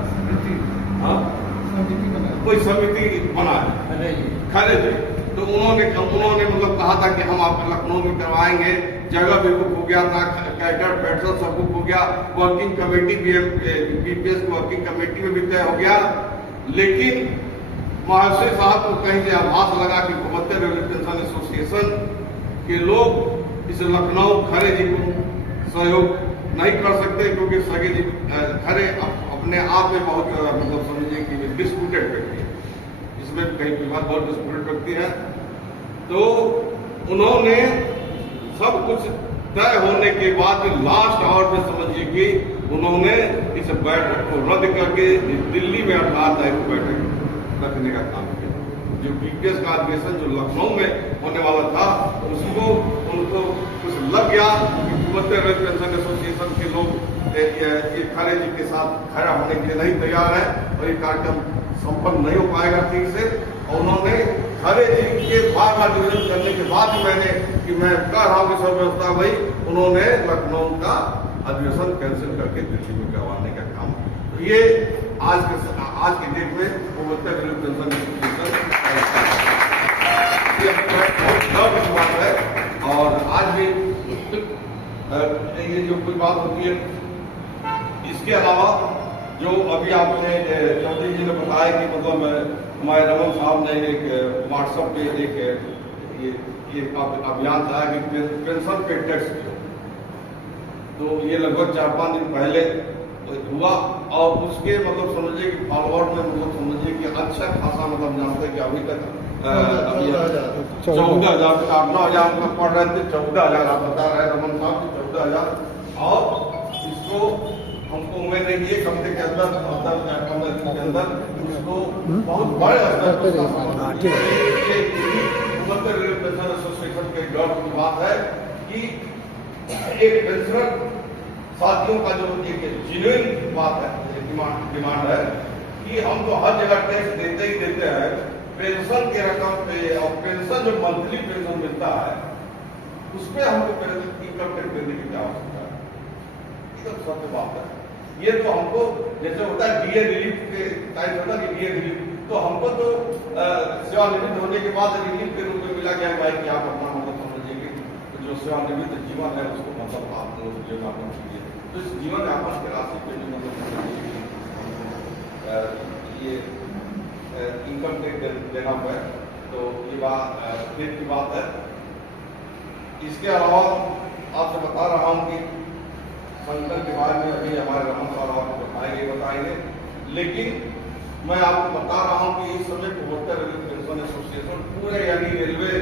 कोई समिति बनाए खड़े थे। तो उन्होंने मतलब कहा था कि हम आप लखनऊ में करवाएंगे। जगह भी बुक हो गया था, कैडर फेडरल सब बुक हो गया, वर्किंग कमेटी भी बीपीएस वर्किंग कमेटी में भी तय हो गया। लेकिन महाशय साहब को कहीं से आभास लगा कि पूर्वोत्तर रेलवे पेंशन एसोसिएशन के लोग इस लखनऊ खरे जी को सहयोग नहीं कर सकते, क्योंकि सगे जी खरे अपने आप में बहुत मतलब समझिए कि डिस्प्यूटेड व्यक्ति है, इसमें कहीं विवाद बहुत डिस्प्यूटेड व्यक्ति है। तो उन्होंने सब कुछ तय होने के बाद लास्ट आवर में समझिए कि उन्होंने इस बैठक को रद्द करके दिल्ली में 18 तारीख को बैठक रखने का काम किया। जो बीपीएस का अधिवेशन जो लखनऊ में होने वाला था उसको उनको कुछ लग गया कि पूर्वोत्तर रेलवे पेंशन एसोसिएशन के लोग ये खरे जी के साथ खड़ा होने के लिए नहीं तैयार है और ये कार्यक्रम संपन्न नहीं हो पाएगा ठीक से। और उन्होंने खरे जी के बार बार निवेदन करने के बाद मैंने कि मैं कह रहा हूँ कि सब व्यवस्था हुई, उन्होंने लखनऊ का अधिवेशन कैंसिल करके दिल्ली में करवाने का काम। तो ये आज के डेट में पूर्वोत्तर रेलवे पेंशन एसोसिएशन बहुत गर्व की बात है। और आज भी ये जो कोई बात होती है, इसके अलावा जो अभी आपने चौधरी जी ने बताया कि मतलब हमारे रमन साहब ने एक व्हाट्सएप पे एक ये अभियान चलाया कि पेंशन पे टैक्स, तो ये लगभग 4-5 दिन पहले हुआ और उसके मतलब समझिए कि फॉलोअर में मतलब समझिए कि अच्छा खासा मतलब जानते हैं कि अभी तक 14,000 18,000 मतलब पढ़ रहे थे, 14,000 आप बता रहे हैं रमन साहब की 14,000। और इसको हमको उम्मीद है कि 1 हफ्ते के अंदर 15 दिन के अंदर उसको बहुत बड़े स्तर पर पूर्वोत्तर रेलवे पेंशन एसोसिएशन के गर्व की बात है कि एक पेंशनर साथियों का जो एक जेन्युइन बात है, डिमांड है कि हम तो हर जगह टैक्स देते ही देते हैं पेंशन के रकम पे, और पेंशन जो मंथली पेंशन मिलता है उसमें हमको इनकम टैक्स देने की क्या आवश्यकता है। एकदम सत्य बात है। ये तो हमको जैसे होता है डीए रिलीफ के टाइम होता है कि डीए रिलीफ, तो हमको तो सेवानिवृत्त होने के बाद रिलीफ के रूप में मिला गया भाई कि आप अपना मतलब समझिए कि जो सेवानिवृत्त जीवन है उसको मतलब आप जीवन यापन कीजिए। तो इस जीवन यापन के राशि पे जो मतलब ये इनकम टैक्स देना है, तो ये बात पेट की बात है। इसके अलावा आपसे बता रहा हूँ कि संकल्प के बारे में अभी हमारे रमन साहब आपको बताएंगे, लेकिन मैं आपको बता रहा हूँ कि इस समय पूर्वोत्तर रेलवे पेंशन एसोसिएशन पूरे यानी रेलवे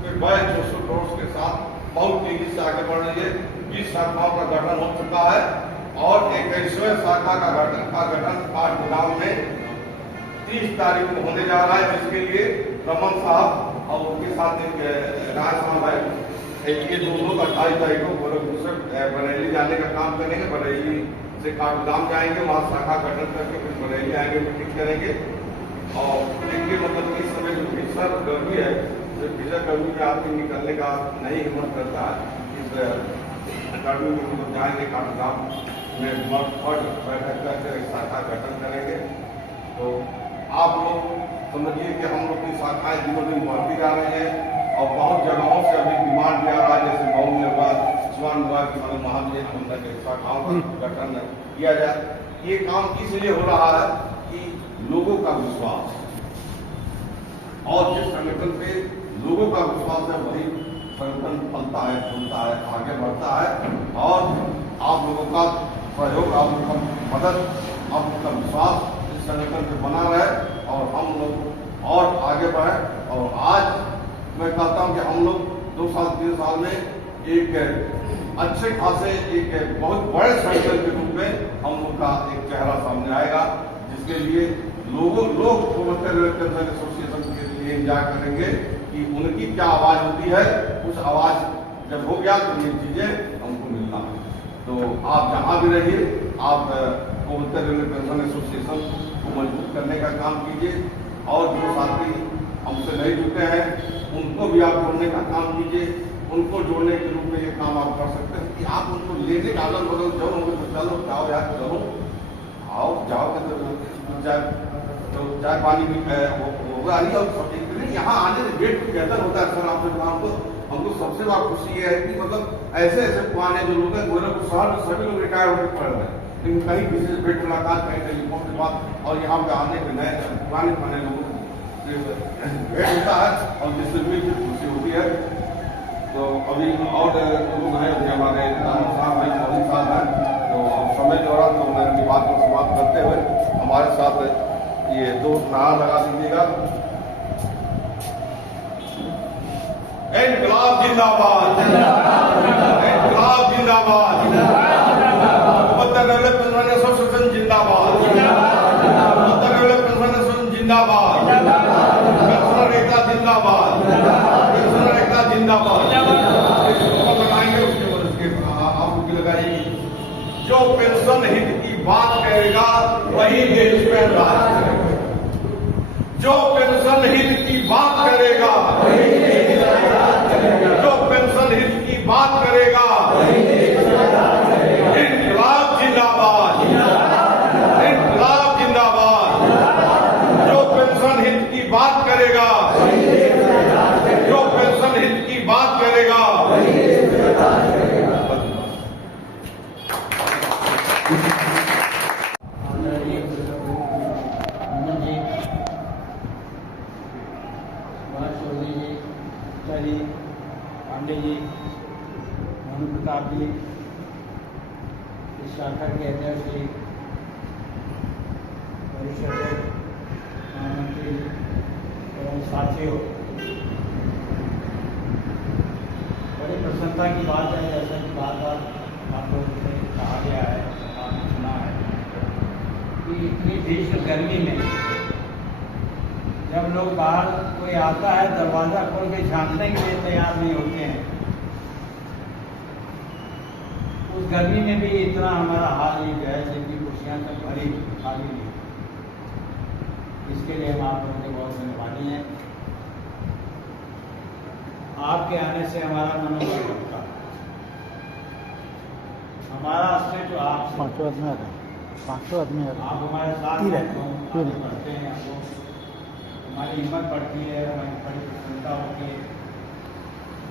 में 2200 करोड़ के साथ बहुत तेजी से आगे बढ़ रही है। 20 शाखाओं का गठन हो चुका है और 21वें शाखा का गठन पाठग्राम में 30 तारीख को होने जा रहा है, जिसके लिए रमन साहब और उनके साथ एक राजस्थान भाई ये दोनों 28 तारीख को गोरखपुर से बरेली जाने का काम करेंगे। बरेली से काठगोदाम जाएंगे, वहाँ शाखा गठन करके फिर बरेली आएंगे, मीटिंग करेंगे। और देखिए मतलब इस समय जो भीषण गर्मी है, जो भीषण गर्मी में आदमी निकलने का नहीं हिम्मत करता है, इस अकादमी में हम लोग जाएंगे, काठगोदाम में मठ बैठक करके एक शाखा गठन करेंगे। तो आप लोग समझिए कि हम लोग की शाखाएं दिनों दिन बढ़ती जा रही है और बहुत जगहों से अभी डिमांड भी आ रहा है, जैसे मऊ में हुआ, सिवान हुआ कि मतलब महावीर मंदिर के शाखाओं का गठन किया जाए। ये काम इसलिए हो रहा है कि लोगों का विश्वास, और जिस संगठन पे लोगों का विश्वास है वही संगठन फलता है, फूलता है, आगे बढ़ता है। और आप लोगों का सहयोग, आप लोगों का मदद, आप लोगों का विश्वास इस संगठन पे बना रहे और हम लोग और आगे बढ़े। और आज मैं कहता हूं कि हम लोग 2 साल 3 साल में एक अच्छे खासे एक बहुत बड़े संगठन के रूप में हम लोग का एक चेहरा सामने आएगा, जिसके लिए लोग पूर्वोत्तर रेलवे पेंशन एसोसिएशन के लिए इंतजार करेंगे कि उनकी क्या आवाज होती है। उस आवाज जब हो गया तो ये चीजें हमको मिलना है। तो आप जहां भी रहिए, आप पूर्वोत्तर रेलवे पेंशन एसोसिएशन को मजबूत करने का काम कीजिए, और जो साथी हमसे नहीं जुटे हैं उनको भी आप जोड़ने का काम कीजिए। उनको जोड़ने के रूप में ये काम आप कर सकते हैं कि आप उनको लेने का अगल बगल जाओ, उनको चलो जाओ यार चलो आओ जाओ के तो चाय पानी भी होगा नहीं। और यहाँ आने से गेट बेहतर होता है सर। आपसे हमको सबसे बड़ा खुशी ये है कि मतलब ऐसे ऐसे पुराने जो लोग हैं गोरखपुर शहर में सभी लोग रिटायर होकर पढ़ रहे हैं, लेकिन कहीं किसी से भेंट मुलाकात, कहीं टेलीफोन के बाद, और यहाँ पे आने के नए पुराने लोगों से भेंट होता है और जिससे भी खुशी होती है। तो अभी और लोग हैं, अभी हमारे साहब हैं, सभी साहब हैं। तो समय के दौरान तो मैं अपनी बात को समाप्त करते हुए हमारे साथ ये 2 नारा लगा दीजिएगा। इनकलाब जिंदाबाद, इनकलाब जिंदाबाद, उत्तर रेलवे पेंशन एसोसिएशन जिंदाबाद, उत्तर रेलवे पेंशन एसोसिएशन जिंदाबाद, पेंशनर एकता जिंदाबाद, पेंशनर एकता जिंदाबाद। लगाएंगे उसके बाद आप उसकी लगाइए। जो पेंशन हित की बात करेगा वही देश में राज करेगा। जो पेंशन हित की बात करेगा, जो पेंशन हित की बात करेगा, इनकलाब जिंदाबाद, इनकलाब जिंदाबाद। जो पेंशन हित की बात करेगा, जो पेंशन हित की बात करेगा, पांडे जी, भानु प्रताप जी, इस शाखा के अध्यक्ष जी, वरिष्ठ महामंत्री एवं साथियों, बड़ी प्रसन्नता की बात है, जैसा कि बार बार आप लोगों से कहा गया है, आपने सुना है कि इतनी भीषण गर्मी में जब लोग बाहर कोई आता है दरवाजा खोल के झांकने के लिए तैयार नहीं होते हैं, उस गर्मी में भी इतना हमारा हाल ही जो है जितनी कुर्सियाँ तक भरी खाली नहीं, इसके लिए हम आप लोगों के बहुत धन्यवादी हैं। आपके आने से हमारा मनोबल बढ़ता है, हमारा अस्तित्व आप 5 आदमी आप हमारे साथ बढ़ते हैं, हमारी हिम्मत बढ़ती है, हमारी बड़ी प्रसन्नता होती है।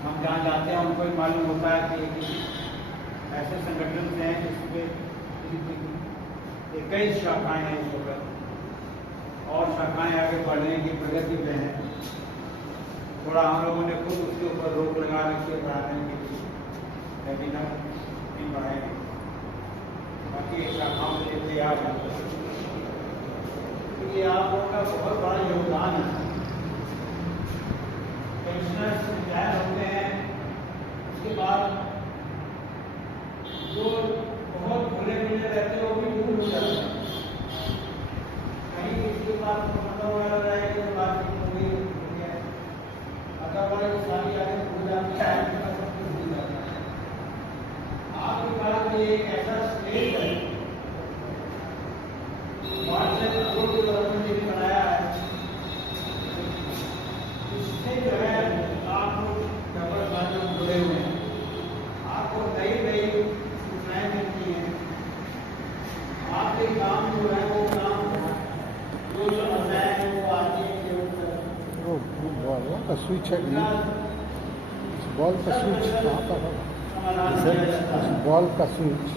हम जहाँ जाते हैं उनको भी मालूम होता है कि ऐसे संगठन से हैं जिसमें 21 शाखाएँ हैं इस वक्त, और शाखाएँ आगे बढ़ने की प्रगति पे हैं। थोड़ा हम लोगों ने खुद उसके ऊपर रोक लगा रखी है बढ़ाने के लिए, लेकिन हम नहीं बढ़ाएंगे, बाकी शाखाओं के लिए तैयार हैं। ये आप लोगों का बहुत बड़ा योगदान है। पेंशनर्स रिटायर होते हैं, उसके बाद जो बहुत खुले मिले रहते हैं वो भी दूर हो जाते हैं। कहीं इसके बाद मतलब वगैरह रहेगी तो बात हो गई है, अदरवाइज सारी आगे भूल जाती है, भूल जाता है। आपके पास एक ऐसा स्टेज है बनाया है, इससे जो है आप लोग जुड़े हुए हैं, आपको नई का स्विच है इस बॉल का स्विच कहाँ पर है? इस बॉल का स्विच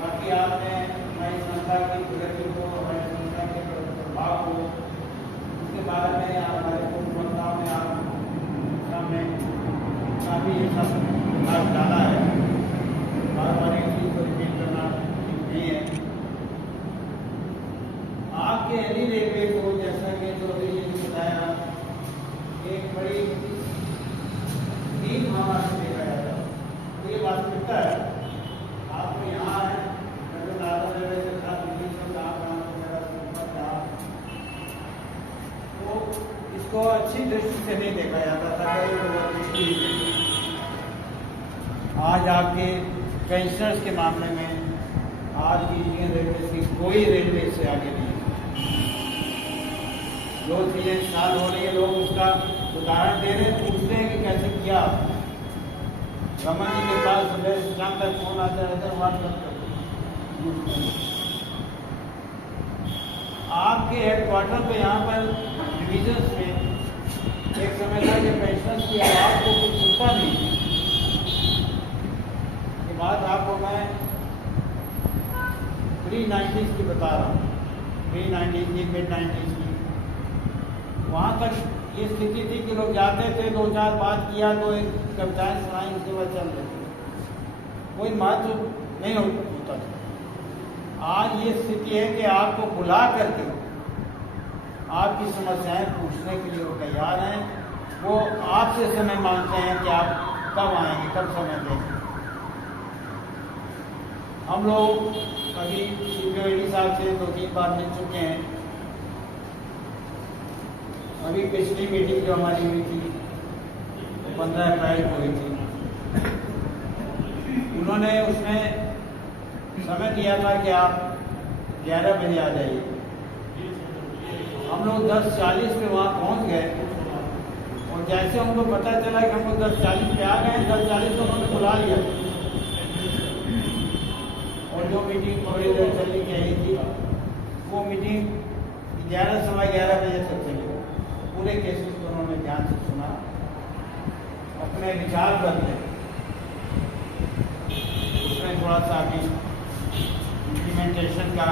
बाकी आपने हमारी संस्था की प्रगति को, हमारी संस्था के प्रभाव को, उसके बारे में हमारे उपभोक्ताओं ने आप सामने काफ़ी सब बात डाला है। बार बार एक चीज़ को रिपीट करना नहीं है। आपके एनी रेलवे को, जैसा कि चौधरी जी ने बताया, एक बड़ी टीम हमारा से देखा जाता है। तो ये वास्तविकता है। आपको यहाँ है तो इसको अच्छी दृष्टि से नहीं देखा जाता था। आज आपके पेंशनर्स के मामले में आज की इंडियन रेलवे की कोई रेलवे से आगे नहीं है। जो चीज़ें साल हो रही है, लोग उसका उदाहरण दे रहे हैं, पूछते हैं कि कैसे किया। रमन जी के पास सुबह शाम तक फोन आते रहते हैं, व्हाट्सएप करते। आपके हेडक्वार्टर पे यहाँ पर डिविजन्स में एक समय था कि पेंशनर्स की आवाज़ को कुछ सुनता नहीं। ये बात आपको मैं प्री-90s की बता रहा हूँ, प्री-90s की, मिड-90s की। वहाँ तक ये स्थिति थी कि लोग जाते थे, 2-4 बात किया तो एक कविताएं सुनाई, उसके बाद चल रहे थे, कोई महत्व नहीं होता था। आज ये स्थिति है कि आपको बुला करके आपकी समस्याएं पूछने के लिए वो तैयार हैं। वो आपसे समय मांगते हैं कि आप कब आएंगे, कब समय देंगे। हम लोग अभी सीपीओडी साहब से 2-3 बार मिल चुके हैं। अभी पिछली मीटिंग जो हमारी हुई थी 15 अप्रैल को हुई थी, उन्होंने उसमें समय दिया था कि आप 11 बजे आ जाइए। हम लोग 10:40 पे वहाँ पहुँच गए और जैसे उनको पता चला कि हम लोग 10:40 पे आ गए, 10:40 को उन्होंने बुला लिया और जो मीटिंग थोड़ी देर चलनी चाहिए थी वो मीटिंग 11-11:15 बजे तक चली। पूरे केसेस को उन्होंने ध्यान से सुना, अपने विचार बदले, उसमें थोड़ा सा अभी इम्प्लीमेंटेशन का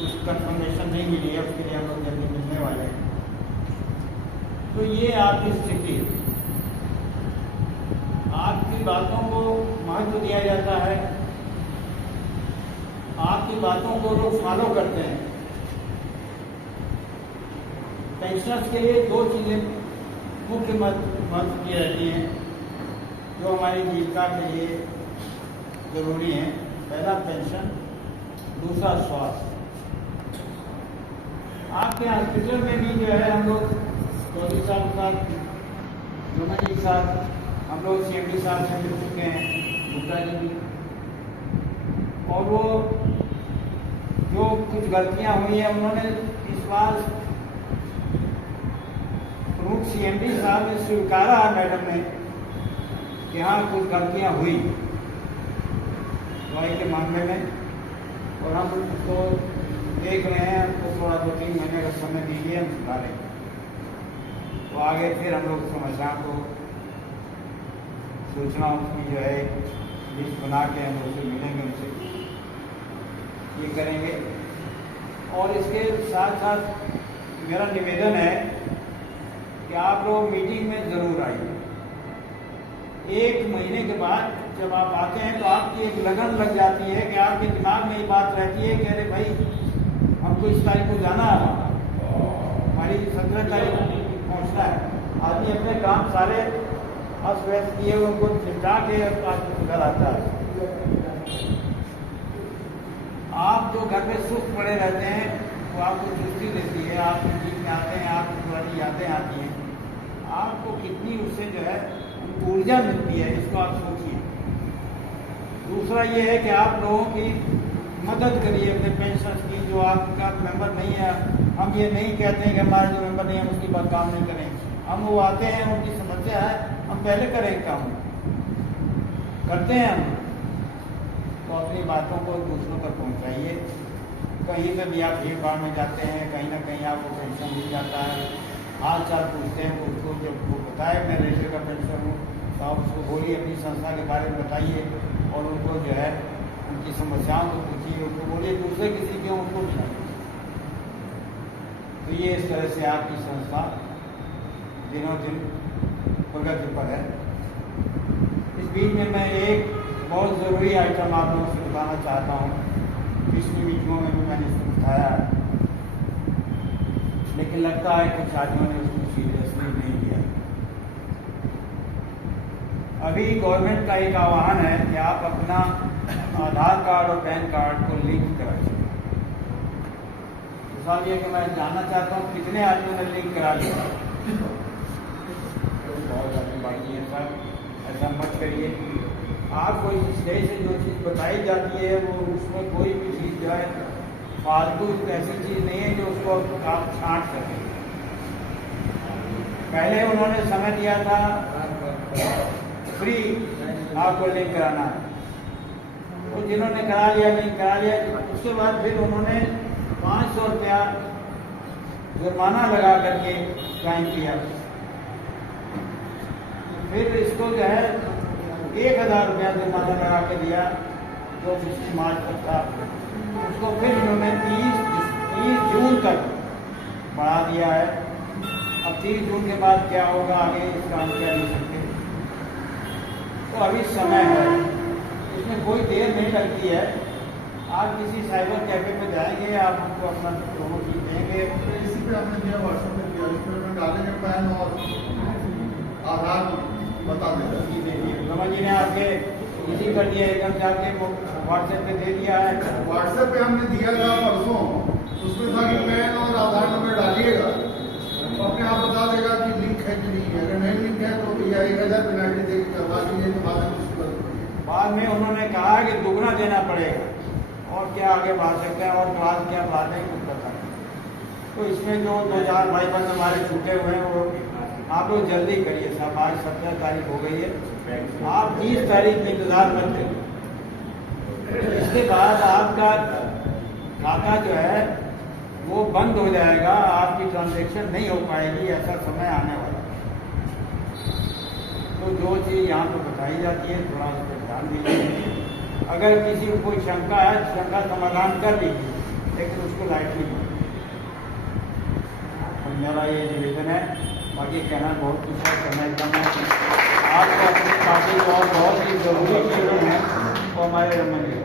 कुछ कंफर्मेशन नहीं मिली है, उसके लिए हम लोग जल्दी मिलने वाले हैं। तो ये आपकी स्थिति है। आपकी बातों को महत्व दिया जाता है, आपकी बातों को लोग फॉलो करते हैं। पेंशनर्स के लिए 2 चीज़ें मुख्य महत्व की रहती हैं जो हमारी जीविका के लिए जरूरी हैं। पहला पेंशन, दूसरा स्वास्थ्य। आपके हॉस्पिटल में भी जो है हम लोग चौधरी साहब के साथ, रमन जी के साथ, हम लोग CMD साहब से मिल चुके हैं, गुप्ता जी भी। और वो जो कुछ गलतियां हुई हैं उन्होंने इस बार प्रमुख CMD साहब ने स्वीकारा है मैडम ने कि हाँ कुछ गलतियां हुई दवाई के मामले में, और हम उसको देख रहे हैं। हमको थोड़ा 2-3 महीने का समय दीजिए, हम सुधारेंगे। तो आगे फिर हम लोग समस्याओं को सूचनाओं की जो है लिस्ट बना के हम उससे मिलेंगे, उनसे ये करेंगे। और इसके साथ साथ मेरा निवेदन है कि आप लोग मीटिंग में ज़रूर आइए। 1 महीने के बाद जब आप आते हैं तो आपकी एक लगन लग जाती है कि आपके दिमाग में ये बात रहती है कि अरे भाई हमको इस तारीख को जाना है, हमारी 17 तारीख पहुँचना है। आदमी अपने काम सारे अस्त व्यस्त किए हुए उनको निपटा के घर आता है। आप जो घर में सुस्त पड़े रहते हैं वो आपको चुस्ती देती है, आप मीटिंग में आते हैं, आपको पुरानी यादें आती हैं, आपको कितनी उससे जो है ऊर्जा मिलती है, इसको आप सोचिए। दूसरा ये है कि आप लोगों की मदद करिए अपने पेंशन की। जो आपका मेंबर नहीं है, हम ये नहीं कहते हैं कि हमारे जो मेंबर नहीं है उसकी बात काम नहीं करें। हम वो आते हैं, उनकी समस्या है, हम पहले करें काम, करते हैं हम। तो अपनी बातों को दूसरों तक पहुंचाइए। कहीं पे भी आप भीड़ भाड़ में जाते हैं, कहीं ना कहीं आपको पेंशन मिल जाता है, हाल चाल पूछते हैं, तो उसको जब वो बताए मैं रेलवे का पेंशन हूँ, तो आप उसको बोलिए, अपनी संस्था के बारे में बताइए और उनको जो है उनकी समस्याओं को पूछिए, उनको बोलिए दूसरे किसी के उनको बताइए। तो ये इस तरह से आपकी संस्था दिनों दिन प्रगति पर है। इस बीच में मैं एक बहुत ज़रूरी आइटम आप लोगों से बताना चाहता हूँ। पिछली मीटिंगों में भी मैंने इसको उठाया है, लेकिन लगता है कुछ आदमियों ने उसको सीरियसली नहीं लिया। अभी गवर्नमेंट का एक आह्वान है कि आप अपना आधार कार्ड और पैन कार्ड को लिंक कराइए। तो साहब ये कि मैं जानना चाहता हूँ कितने आदमियों ने लिंक करा लिया। बहुत ज़्यादा बाकी है सर, ऐसा मत करिए। आपको इस स्टेज से जो चीज़ बताई जाती है वो उसमें कोई भी चीज़ जो है फालतू ऐसी चीज़ नहीं है जो उसको आप छांट सकें। पहले उन्होंने समय दिया था फ्री आपको लिंक कराना है, तो जिन्होंने करा लिया लिंक करा लिया, उसके बाद फिर उन्होंने 500 रुपया जुर्माना लगा करके ज्वाइन किया। फिर इसको जो है 1000 रुपया जुर्माना लगा के दिया जो 25 मार्च तक था। उसको फिर उन्होंने 30 जून तक बढ़ा दिया है। अब 30 जून के बाद क्या होगा आगे इसका हम कह नहीं सकते। तो अभी समय है, इसमें कोई देर नहीं लगती है। आप किसी साइबर कैफे पे जाएंगे, आप हमको अपना दोनों चीज देंगे। इसी पे आपने दिया, व्हाट्सएप पे दिया, इस पे डालेंगे पैन और आधार बता देगा। जी देखिए रमन जी ने आपके इसी कर दिया, एकदम जाके व्हाट्सएप पे दे दिया है। व्हाट्सएप पे हमने दिया था परसों, उसमें था कि पैन और आधार नंबर डालिएगा, तो अपने आप बता देगा कि लिंक है कि नहीं है। अगर नहीं लिंक है तो भैया 1000 पेनल्टी दे के करवा दीजिए। तो बाद में उन्होंने कहा कि दुगना देना पड़ेगा, और क्या आगे बढ़ सकते हैं, और बाद क्या बात है कुछ पता नहीं। तो इसमें जो 2000 भाई बंद हमारे छूटे हुए हैं वो आप लोग जल्दी करिए साहब। आज 17 तारीख हो गई है, आप 30 तारीख में इंतजार मत करिए। इसके बाद आपका खाता जो है वो बंद हो जाएगा, आपकी ट्रांजैक्शन नहीं हो पाएगी, ऐसा समय आने वाला। तो जो चीज़ यहाँ पर बताई जाती है थोड़ा उस पर ध्यान दीजिए। अगर किसी को कोई शंका है, शंका समाधान कर लीजिए, लेकिन उसको लाइटली नहीं। मेरा ये निवेदन है, बाकी कहना बहुत कुछ है, समय कम है। आपको अपनी पार्टी को और बहुत ही जरूरी चीज़ें हैं वो हमारे रमन जी